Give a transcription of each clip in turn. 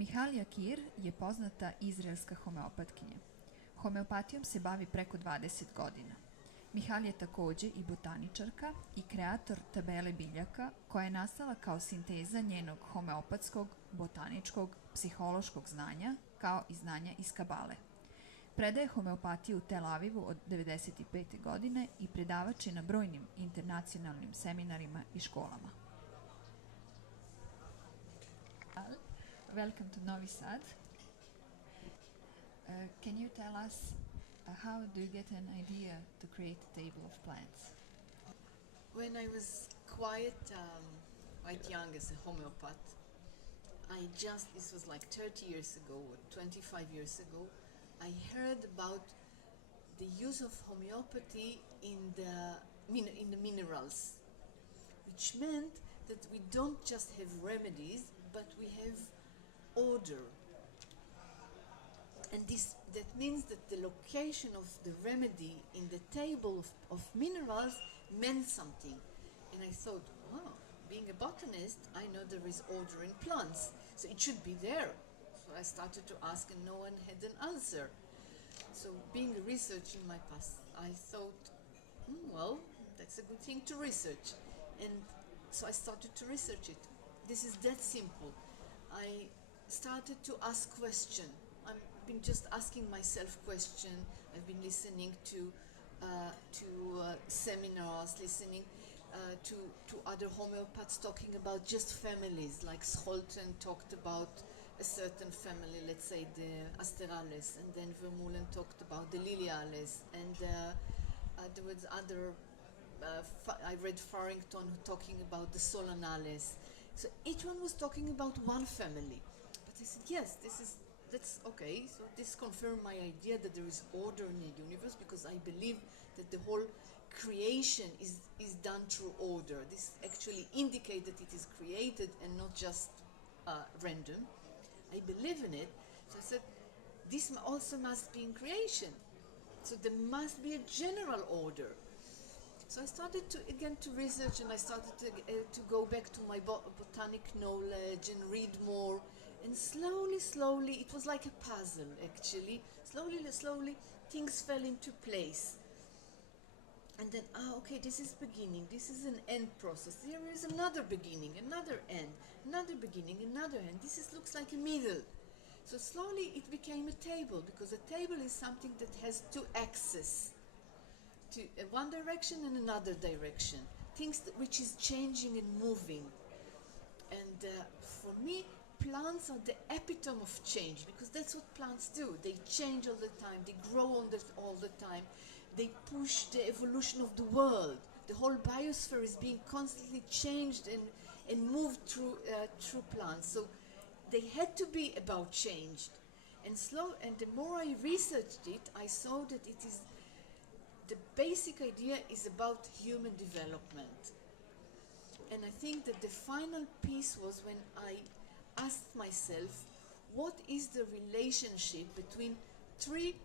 Michal Yakir je poznata izraelska homeopatkinja. Homeopatijom se bavi preko 20 godina. Michal je takođe i botaničarka i kreator tabele biljaka koja je nastala kao sinteza njenog homeopatskog, botaničkog, psihološkog znanja kao i znanja iz kabale. Predaje homeopatiju u Tel Avivu od 1995. godine i predavač je na brojnim internacionalnim seminarima i školama. Welcome to Novi Sad. Can you tell us how do you get an idea to create a table of plants? When I was quite young as a homeopath, this was like 30 years ago or 25 years ago, I heard about the use of homeopathy in the minerals, which meant that we don't just have remedies, but we have order. And that means that the location of the remedy in the table of minerals meant something. And I thought, wow, being a botanist, I know there is order in plants, so it should be there. So I started to ask and no one had an answer. So being a researcher in my past, I thought, well, that's a good thing to research. And so I started to research it. This is that simple. I started to ask questions. I've been just asking myself questions. I've been listening to seminars, listening to other homeopaths talking about just families, like Scholten talked about a certain family, let's say the Asterales, and then Vermeulen talked about the Liliales, and there was other, I read Farrington talking about the Solanales. So each one was talking about one family. But I said, yes, that's okay. So this confirmed my idea that there is order in the universe, because I believe that the whole creation is done through order. This actually indicates that it is created and not just random. I believe in it. So I said, this also must be in creation. So there must be a general order. So I started to research, and I started to go back to my botanic knowledge and read more. And slowly, it was like a puzzle actually. Slowly, things fell into place. And then, okay, this is beginning, this is an end process. There is another beginning, another end, another beginning, another end. Looks like a middle. So slowly it became a table, because a table is something that has two axes, to one direction and another direction. Things which is changing and moving. And for me, plants are the epitome of change, because that's what plants do. They change all the time, they grow all the time. They push the evolution of the world. The whole biosphere is being constantly changed and moved through plants. So they had to be about change. And the more I researched it, I saw that the basic idea is about human development. And I think that the final piece was when I asked myself, what is the relationship between three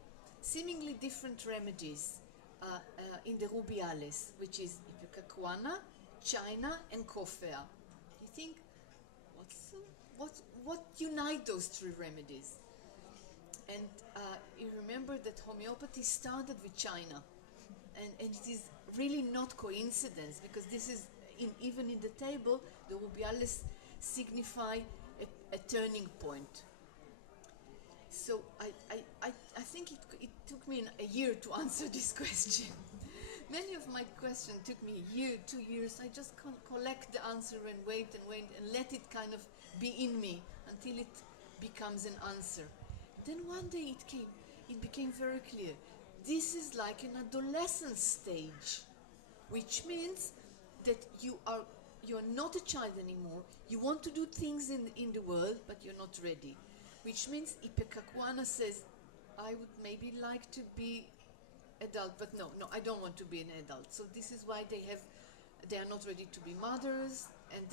seemingly different remedies in the rubiales, which is Ipecacuanha, China, and Coffea? You think, what unite those three remedies? And you remember that homeopathy started with China, and it is really not coincidence, because this is even in the table, the rubiales signify a turning point. So I think it took me a year to answer this question. Many of my questions took me a year, 2 years. I just collect the answer and wait and let it kind of be in me until it becomes an answer. Then one day it became very clear. This is like an adolescent stage, which means that you are not a child anymore. You want to do things in the world, but you're not ready. Which means Ipecacuanha says, I would maybe like to be adult, but no, I don't want to be an adult. So this is why they are not ready to be mothers, and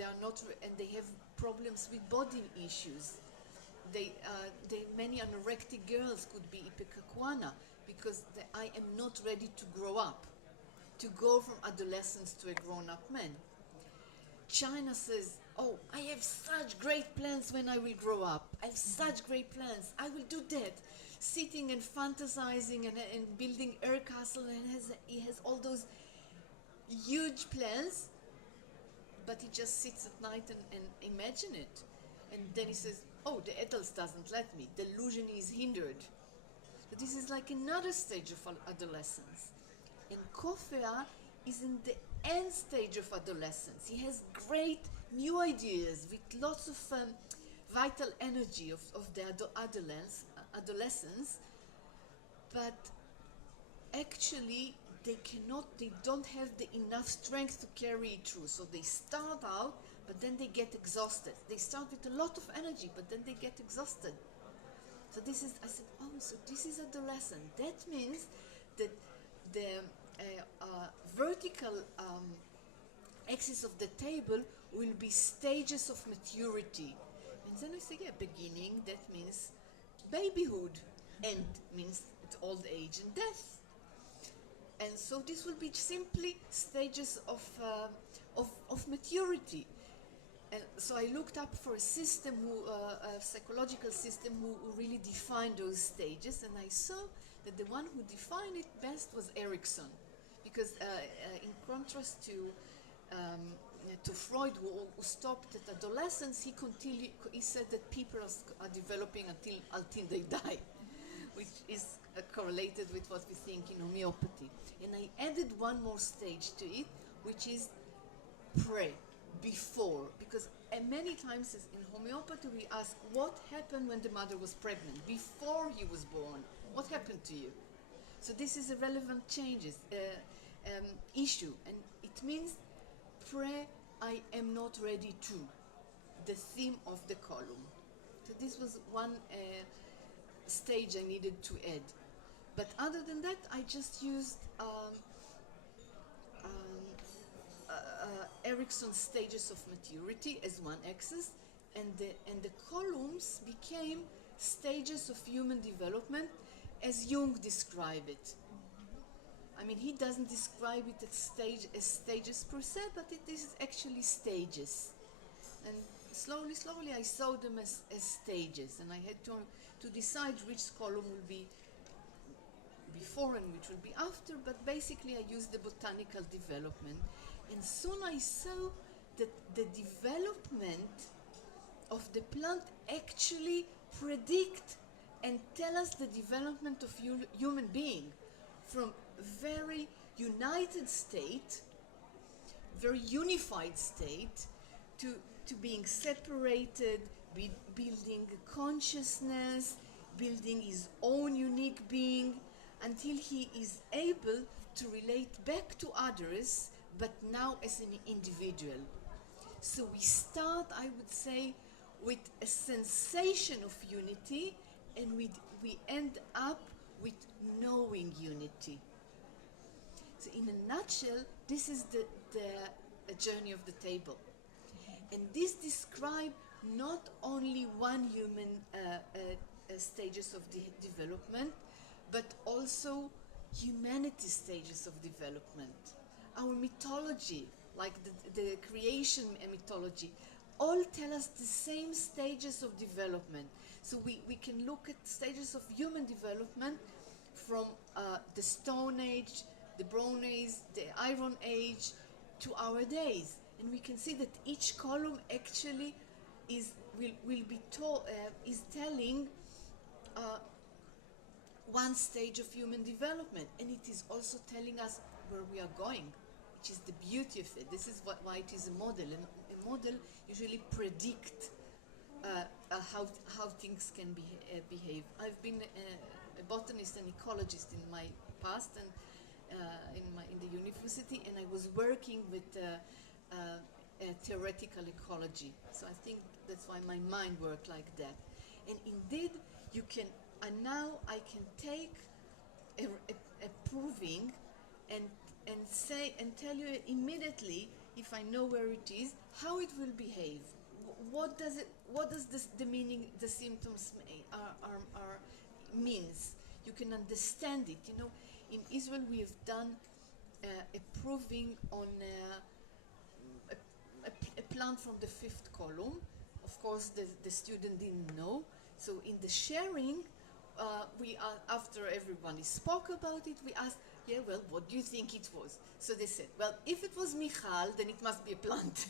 they have problems with body issues. Many anorectic girls could be Ipecacuanha, because I am not ready to grow up, to go from adolescence to a grown-up man. China says, oh, I have such great plans when I will grow up. I have such great plans. I will do that. Sitting and fantasizing and building air castle, and he has all those huge plans, but he just sits at night and imagine it. And then he says, oh, the adults doesn't let me. Delusion is hindered. But this is like another stage of adolescence. And Kofea is in the end stage of adolescence. He has great new ideas with lots of vital energy of the adolescence, but actually they don't have the enough strength to carry it through. So they start out, but then they get exhausted. They start with a lot of energy, but then they get exhausted. So I said, oh, so this is adolescent. That means that the vertical axis of the table will be stages of maturity. And then I say, yeah, beginning, that means babyhood. End means old age and death. And so this will be simply stages of maturity. And so I looked up for a system, a psychological system who really defined those stages, and I saw that the one who defined it best was Erickson, because in contrast to Freud, who stopped at adolescence, he said that people are developing until they die, which is correlated with what we think in homeopathy. And I added one more stage to it, which is before, because many times in homeopathy we ask what happened when the mother was pregnant, before he was born, what happened to you? So this is a relevant issue, and it means I am not ready to, the theme of the column. So this was one stage I needed to add. But other than that, I just used Erickson's stages of maturity as one axis, and the columns became stages of human development as Jung described it. I mean, he doesn't describe it as stages per se, but it is actually stages. And slowly I saw them as stages, and I had to decide which column will be before and which will be after, but basically I used the botanical development. And soon I saw that the development of the plant actually predict and tell us the development of human being from very united state, very unified state, to being separated, building consciousness, building his own unique being, until he is able to relate back to others, but now as an individual. So we start, I would say, with a sensation of unity, and we end up with knowing unity. So in a nutshell, this is the journey of the table. And this describes not only one human stages of development, but also humanity stages of development. Our mythology, like the creation mythology, all tell us the same stages of development. So we can look at stages of human development from the Stone Age, the Bronze Age, the Iron Age, to our days. And we can see that each column actually is telling one stage of human development, and it is also telling us where we are going, which is the beauty of it. This is why it is a model, and a model usually predicts how things can behave. I've been a botanist and ecologist in my past, and in the university, and I was working with theoretical ecology. So I think that's why my mind worked like that. And indeed, you can. And now I can take a proving and say and tell you immediately, if I know where it is, how it will behave. What does the meaning, the symptoms means. You can understand it. You know, in Israel we have done a proving on a plant from the fifth column. Of course, the student didn't know. So in the sharing, after everybody spoke about it, we asked, yeah, well, what do you think it was? So they said, well, if it was Michal, then it must be a plant.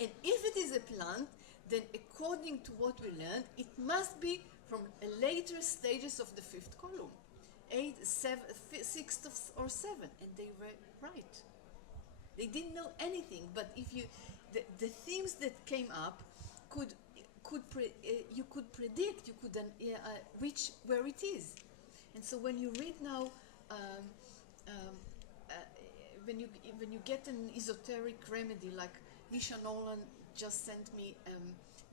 And if it is a plant, then according to what we learned, it must be from later stages of the fifth column, 8th, 7th, 6th, or 7th, and they were right. They didn't know anything, but if you, the themes that came up you could predict, you could reach where it is. And so when you read now, when you get an esoteric remedy, like Misha Nolan just sent me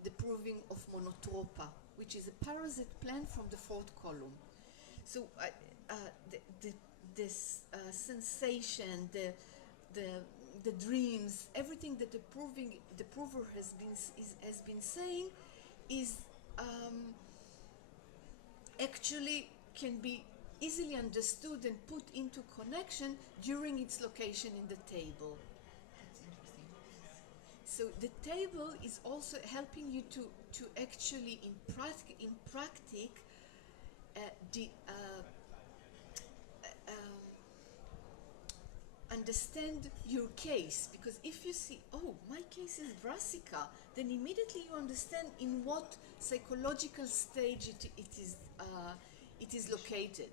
the proving of monotropa, which is a parasite plant from the fourth column. So this sensation, the dreams, everything that the prover has been saying is actually can be easily understood and put into connection during its location in the table. That's interesting. So the table is also helping you to actually in practice understand your case, because if you see, oh, my case is brassica, then immediately you understand in what psychological stage it is located.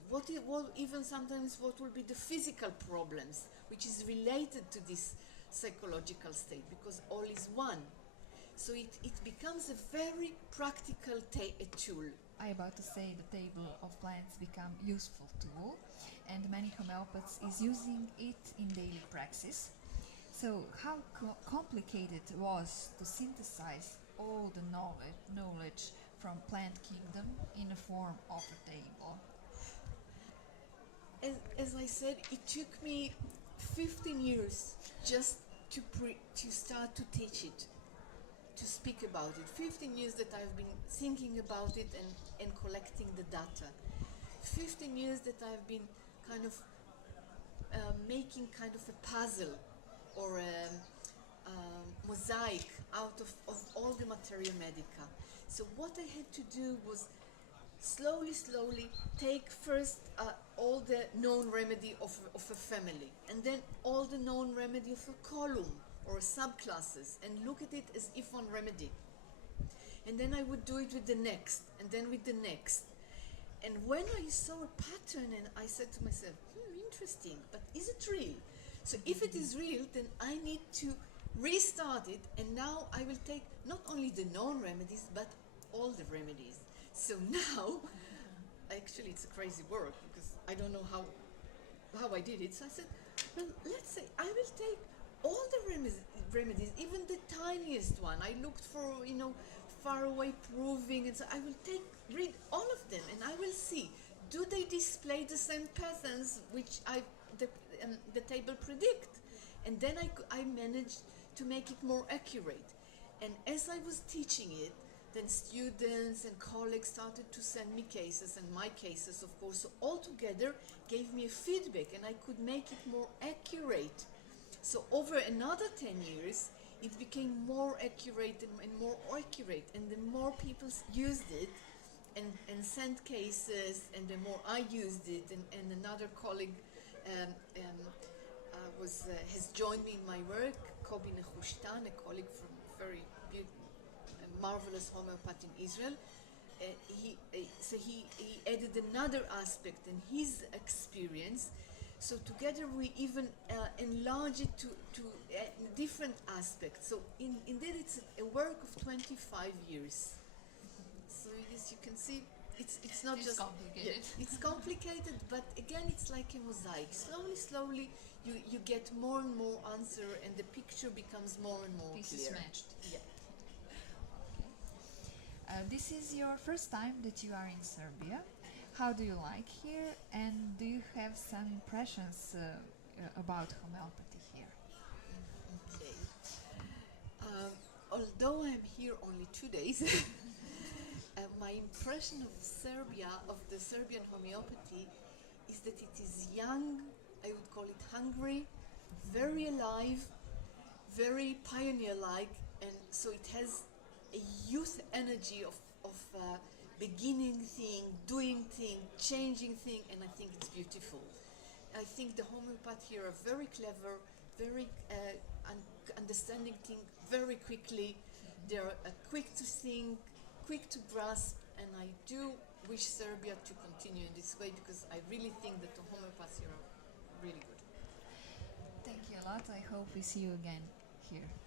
Even sometimes what will be the physical problems, which is related to this psychological state, because all is one. So it becomes a very practical tool. I about to say the table of plants become useful tool, and many homeopaths is using it in daily praxis. So how complicated it was to synthesize all the knowledge from plant kingdom in the form of a table? As I said, it took me 15 years just to start to teach it, to speak about it. 15 years that I've been thinking about it and collecting the data. 15 years that I've been kind of making kind of a puzzle or a mosaic out of all the materia medica. So what I had to do was slowly take first all the known remedy of a family, and then all the known remedy of a column or subclasses, and look at it as if one remedy. And then I would do it with the next, and then with the next. And when I saw a pattern, and I said to myself, interesting, but is it real? So if it is real, then I need to restart it, and now I will take not only the known remedies, but all the remedies. So now, actually it's a crazy work, because I don't know how I did it. So I said, well, let's say I will take all the remedies, even the tiniest one. I looked for, far away proving, and so I will read all of them, and I will see, do they display the same patterns which the table predict? And then I managed to make it more accurate. And as I was teaching it, then students and colleagues started to send me cases, and my cases, of course, so all together gave me a feedback, and I could make it more accurate. So over another 10 years, it became more accurate and more accurate, and the more people used it and sent cases, and the more I used it, and another colleague has joined me in my work, Kobi Nehushtan, a colleague from very marvelous homeopath in Israel. He added another aspect in his experience. So together we even enlarge it to different aspects. So indeed it's a work of 25 years. So as you can see, it's not just complicated. Yeah, it's complicated, but again it's like a mosaic. Slowly you get more and more answer, and the picture becomes more and more Pieces clear. matched. Yeah. This is your first time that you are in Serbia. How do you like here, and do you have some impressions about homeopathy here? Okay. Although I'm here only 2 days, my impression of Serbia, of the Serbian homeopathy, is that it is young, I would call it hungry, very alive, very pioneer-like, and so it has a youth energy of beginning thing, doing thing, changing thing, and I think it's beautiful. I think the homeopath here are very clever, very understanding things very quickly. They're quick to think, quick to grasp, and I do wish Serbia to continue in this way because I really think that the homeopaths here are really good. Thank you a lot. I hope we see you again here.